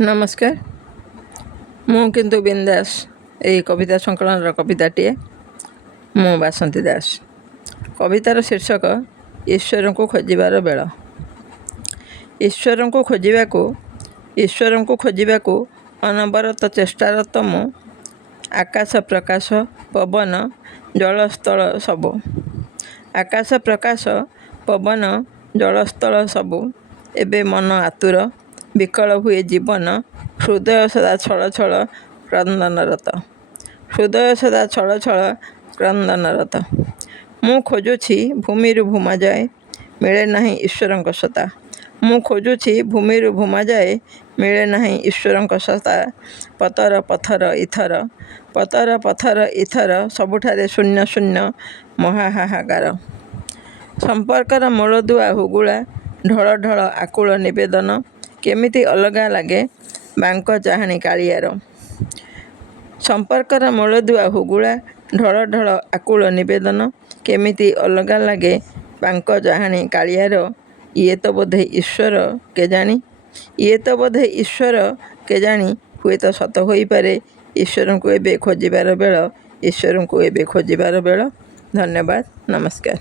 नमस्कार। मु किंतु बिंदास यही कविता संकलन कविताटीए मु बासंती दास। कवितार शीर्षक ईश्वर को खोजार बेल। ईश्वर को खोजा अनवरत चेष्टारत मु आकाश प्रकाश पवन जल स्थल सबु। आकाश प्रकाश पवन जल स्थल सबु एबे मन आतुर विकल हुए जीवन हृदय सदा छल छल क्रंदनरत। हृदय सदा छल छल क्रंदनरत। मु खोजुछि भूमिरु भूमा जाए मिले नहीं ईश्वर सत्ता। मु खोजुछि भूमिरु भूमा जाए मिले नहीं ईश्वर सत्ता। पतर पथर इथर पतर पथर इथर सबुठारे शून्य शून्य महाहाहाकार। संपर्कर मूलदुआ हुगुला ढल ढल आकुल निवेदन केमिति अलगा लागे बांक चाहाणी कालियार। संपर्कर मूलदुआ हुगुला ढल ढल आकुल निवेदन केमिति अलगा लागे बांक चाहाणी कालियार। ये तो बोधे ईश्वर केजाणी ये तो बोधे ईश्वर केजाणी हुए तो सत होई पारे ईश्वर को एबे खोजिबार बेल। ईश्वर को एबे खोजिबार बेल। धन्यवाद। नमस्कार।